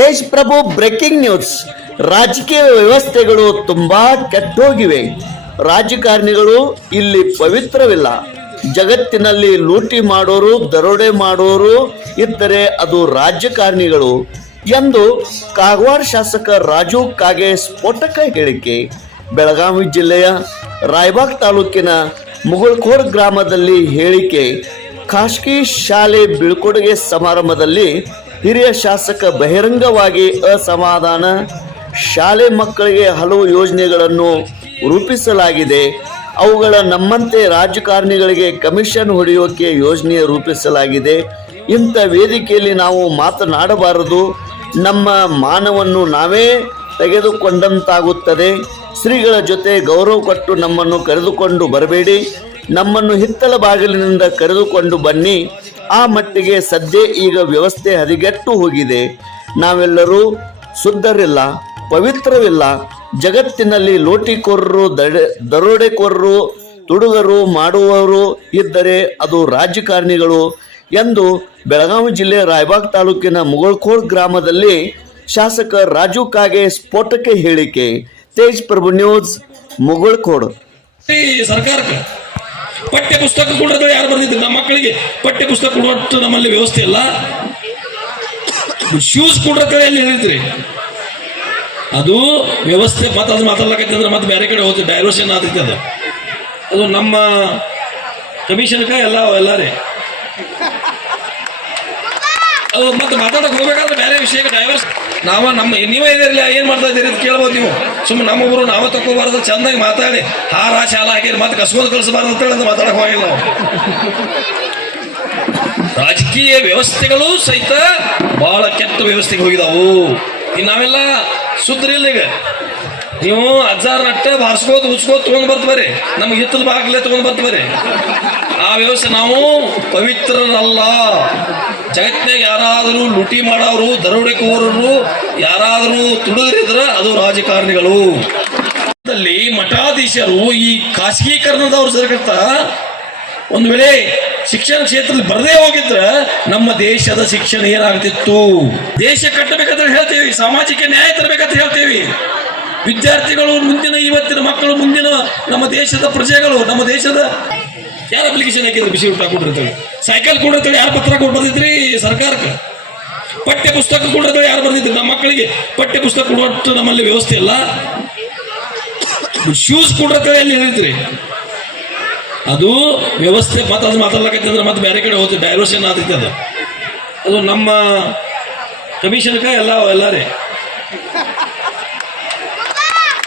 ತೇಜ್ ಪ್ರಭು, breaking news. ರಾಜಕೀಯ ವ್ಯವಸ್ಥೆಗಳು ತುಂಬಾ ಕೆಟ್ಟೋಗಿವೆ. ರಾಜಕಾರಣಿಗಳು ಇಲ್ಲಿ ಪವಿತ್ರವಿಲ್ಲ. ಜಗತ್ತಿನಲ್ಲಿ ಲೂಟಿ ಮಾಡೋರು, ದರೋಡೆ ಮಾಡೋರು ಇದ್ದರೆ ಅದು ರಾಜಕಾರಣಿಗಳು ಎಂದು ಕಾಗವಾಡ ಶಾಸಕ ರಾಜು ಕಾಗೆ ಸ್ಫೋಟಕ ಹೇಳಿಕೆ. ಬೆಳಗಾವಿ ಜಿಲ್ಲೆಯ ರಾಯಬಾಗ್ ತಾಲೂಕಿನ ಮುಗುಳ್ಕೋಡ್ ಗ್ರಾಮದಲ್ಲಿ ಹೇಳಿಕೆ. ಖಾಸಗಿ ಶಾಲೆ ಬೀಳ್ಕೊಡುಗೆ ಸಮಾರಂಭದಲ್ಲಿ ಹಿರಿಯ ಶಾಸಕ ಬಹಿರಂಗವಾಗಿ ಅಸಮಾಧಾನ. ಶಾಲೆ ಮಕ್ಕಳಿಗೆ ಹಲವು ಯೋಜನೆಗಳನ್ನು ರೂಪಿಸಲಾಗಿದೆ. ಅವುಗಳ ನಮ್ಮಂತೆ ರಾಜಕಾರಣಿಗಳಿಗೆ ಕಮಿಷನ್ ಹೊಡೆಯೋಕೆ ಯೋಜನೆ ರೂಪಿಸಲಾಗಿದೆ. ಇಂಥ ವೇದಿಕೆಯಲ್ಲಿ ನಾವು ಮಾತನಾಡಬಾರದು. ನಮ್ಮ ಮಾನವನ್ನು ನಾವೇ ತೆಗೆದುಕೊಂಡಂತಾಗುತ್ತದೆ. ಶ್ರೀಗಳ ಜೊತೆ ಗೌರವ ಕೊಟ್ಟು ನಮ್ಮನ್ನು ಕರೆದುಕೊಂಡು ಬರಬೇಡಿ. ನಮ್ಮನ್ನು ಹಿತ್ತಲ ಬಾಗಿಲಿನಿಂದ ಕರೆದುಕೊಂಡು ಬನ್ನಿ. ಆ ಮಟ್ಟಿಗೆ ಸದ್ಯ ಈಗ ವ್ಯವಸ್ಥೆ ಹದಗೆಟ್ಟು ಹೋಗಿದೆ. ನಾವೆಲ್ಲರೂ ಶುದ್ಧರಿಲ್ಲ ಪವಿತ್ರವಿಲ್ಲ ಜಗತ್ತಿನಲ್ಲಿ ಲೋಟಿಕೋರರು, ದಡೆ, ದರೋಡೆಕೋರರು, ತುಡುಗರು, ಮಾಡುವವರು ಇದ್ದರೆ ಅದು ರಾಜಕಾರಣಿಗಳು ಎಂದು ಬೆಳಗಾವಿ ಜಿಲ್ಲೆ ರಾಯಬಾಗ್ ತಾಲೂಕಿನ ಮುಗಳ್ಕೋಡ್ ಗ್ರಾಮದಲ್ಲಿ ಶಾಸಕ ರಾಜು ಕಾಗೆ ಸ್ಫೋಟಕ್ಕೆ ಹೇಳಿಕೆ. ತೇಜ್ ಪ್ರಭು ನ್ಯೂಸ್ ಮುಗಳ್ಕೋಡ್. ಸರ್ಕಾರಕ್ಕೆ ಪಠ್ಯ ಪುಸ್ತಕ ಕೊಡೋದು ಯಾರು ಬರ್ದಿದ್ರು ನಮ್ಮ ಮಕ್ಕಳಿಗೆ ಪಠ್ಯ ಪುಸ್ತಕ ಕೊಡುವಷ್ಟು ನಮ್ಮಲ್ಲಿ ವ್ಯವಸ್ಥೆ ಇಲ್ಲ. ಶೂಸ್ ಕೊಡ್ರೆ ಎಲ್ಲಿ ಹೇಳಿದ್ರಿ. ಅದು ವ್ಯವಸ್ಥೆ ಮತ್ತೆ ಅದು ಮಾತಾಡ್ಲಕೈತೆ ಅಂದ್ರೆ ಮತ್ತೆ ಬೇರೆ ಕಡೆ ಹೋಗ್ತದೆ. ಡೈವರ್ಷನ್ ಆಗ್ತೈತೆ ಅದು. ಅದು ನಮ್ಮ ಕಮಿಷನ್ಕ ಎಲ್ಲ ಎಲ್ಲ ರೀ. ಅದು ಮತ್ತೆ ಮಾತಾಡಕ್ ಹೋಗ್ಬೇಕಾದ್ರೆ ಬೇರೆ ವಿಷಯಕ್ಕೆ ಡೈವರ್ಸ್ ನಾವ ನಮ್ಮ ನೀವೇ ಏನಿರಲಿ, ಏನ್ ಮಾಡ್ತಾ ಇದ್ದೀರಿ ಅಂತ ಕೇಳ್ಬೋದು ನೀವು. ಸುಮ್ಮನೆ ನಮ್ಮ ಊರು, ನಾವೇ ತಗೋಬಾರ್ದು ಚಂದಾಗಿ ಮಾತಾಡಿ. ಹಾರ, ಶಾಲ ಹಾಕಿರಿ ಮತ್ತೆ ಕಸ್ಕೊಂಡು ಕಳಿಸಬಾರ್ದು ಅಂತೇಳಿ ಹೇಳಿ ಮಾತಾಡಕ್ ಹೋಗಿಲ್ಲ ನಾವು. ರಾಜಕೀಯ ವ್ಯವಸ್ಥೆಗಳು ಸಹಿತ ಬಹಳ ಕೆಟ್ಟ ವ್ಯವಸ್ಥೆಗೆ ಹೋಗಿದಾವು. ಇನ್ನು ನಾವೆಲ್ಲ ಈಗ. ನೀವು ಅಜ್ಜಾರ್ ನಟ್ಟ ಬಾರ್ಸ್ಕೋದ್ ಉಚ್ಕೋದ್ ತಗೊಂಡ್ ಬರ್ರಿ. ನಮ್ಗೆ ಹಿತ್ತಲ ಬಾಗ್ಲೇ ತಗೊಂಡ್ ಬರ್ರಿ. ಆ ವ್ಯವಸ್ಥೆ ನಾವು ಪವಿತ್ರರಲ್ಲ. ಜಗತ್ತಿನಾಗ ಯಾರಾದರೂ ಲುಟಿ ಮಾಡೋರು ದರೋಡೆಕೋರರು ಯಾರಾದರೂ ತುಡುಗರಿದ್ರ ಅದು ರಾಜಕಾರಣಿಗಳು. ಮಠಾಧೀಶರು ಈ ಖಾಸಗೀಕರಣದವ್ರು ಸರ್ಕತ್ತ ಒಂದು ವೇಳೆ ಶಿಕ್ಷಣ ಕ್ಷೇತ್ರದಲ್ಲಿ ಬರದೇ ಹೋಗಿದ್ರ ನಮ್ಮ ದೇಶದ ಶಿಕ್ಷಣ ಏನಾಗ್ತಿತ್ತು? ದೇಶ ಕಟ್ಟಬೇಕಂತ ಹೇಳ್ತೇವೆ, ಸಾಮಾಜಿಕ ನ್ಯಾಯ ತರಬೇಕಂತ ಹೇಳ್ತೇವೆ. ವಿದ್ಯಾರ್ಥಿಗಳು ಮುಂದಿನ ಇವತ್ತಿನ ಮಕ್ಕಳು, ಮುಂದಿನ ನಮ್ಮ ದೇಶದ ಪ್ರಜೆಗಳು, ನಮ್ಮ ದೇಶದ ಯಾರು ಅಪ್ಲಿಕೇಶನ್ ಹಾಕಿದ್ರು? ಬಿಸಿ ಊಟ ಕೊಟ್ಟಿರ್ತೇವೆ ಸೈಕಲ್ ಕೊಡಿರ್ತೇವೆ ಯಾರು ಪತ್ರ ಕೊಟ್ಟು ಬಂದಿದ್ರಿ? ಸರ್ಕಾರಕ್ಕೆ. ಪಠ್ಯ ಪುಸ್ತಕ ಕೊಡಿರ್ತೇವೆ ಯಾರು ಬಂದಿದ್ರು? ನಮ್ಮ ಮಕ್ಕಳಿಗೆ ಪಠ್ಯ ಪುಸ್ತಕ ಕೊಡುವಷ್ಟು ನಮ್ಮಲ್ಲಿ ವ್ಯವಸ್ಥೆ ಇಲ್ಲ. ಶೂಸ್ ಕೊಡ್ರತ್ತೇಳಿ ಅಲ್ಲಿ ಹೇಳಿದ್ರಿ? ಅದು ವ್ಯವಸ್ಥೆ ಮತ್ತೆ ಅದು ಮಾತಾಡ್ಲಕ್ಕಂತಂದ್ರೆ ಮತ್ತೆ ಬೇರೆ ಕಡೆ ಹೋಗ್ತದೆ ಡೈವರ್ಷನ್ ಆಗ್ತೈತೆ ಅದು. ಅದು ನಮ್ಮ ಕಮಿಷನ್ಗೆ ಎಲ್ಲ ಎಲ್ಲ ರೀ.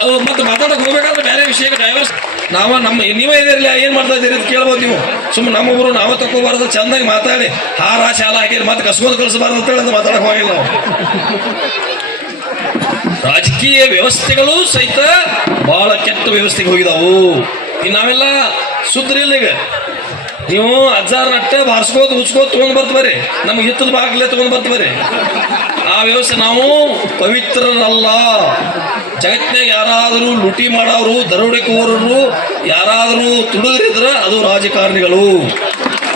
ಅದು ಮತ್ತೆ ಮಾತಾಡಕ್ ಹೋಗ್ಬೇಕಾದ್ರೆ ಬೇರೆ ವಿಷಯ ಡೈವರ್ಸ್ ನಾವ ನಮ್ಮ ನೀವೇ ಇದರಲ್ಲಿ ಏನ್ ಮಾಡ್ತಾ ಇದ್ದೀರಿ ಅಂತ ಕೇಳ್ಬೋದು ನೀವು. ಸುಮ್ಮನೆ ಊರು ನಾವೇ ತಗೋಬಾರ್ದು ಚಂದಾಗಿ ಮಾತಾಡಿ. ಹಾರ ಶಾಲ ಹಾಕಿರಿ ಮತ್ತೆ ಕಸ್ಕೊಂಡು ಕಳಿಸಬಾರ್ದು ಅಂತ ಹೇಳಿ ಮಾತಾಡಕ್ ಹೋಗಿಲ್ಲ ನಾವು. ರಾಜಕೀಯ ವ್ಯವಸ್ಥೆಗಳು ಸಹಿತ ಬಹಳ ಕೆಟ್ಟ ವ್ಯವಸ್ಥೆಗೆ ಹೋಗಿದಾವು. ಇನ್ನು ನಾವೆಲ್ಲ ಸುದ್ರಿಲ್ಲ ಈಗ. ನೀವು ಅಜ್ಜಾರ್ ನಟ್ಟೆ ಬಾರಿಸ್ಕೋತ ಉಚ್ಕೋತ ತಗೊಂಡ್ ಬರ್ರಿ. ನಮ್ಗೆ ಹಿತ್ತದ ಬಾಗ್ಲೇ ತಗೊಂಡ್ ಬರ್ತಬರಿ ಆ ವ್ಯವಸ್ಥೆ ನಾವು ಪವಿತ್ರರಲ್ಲ. ಜಗತ್ತಿನಾಗ ಯಾರಾದರೂ ಲುಟಿ ಮಾಡೋರು ದರೋಡೆಕೋರರು ಯಾರಾದರೂ ತುಳಿದ್ರಿದ್ರೆ ಅದು ರಾಜಕಾರಣಿಗಳು.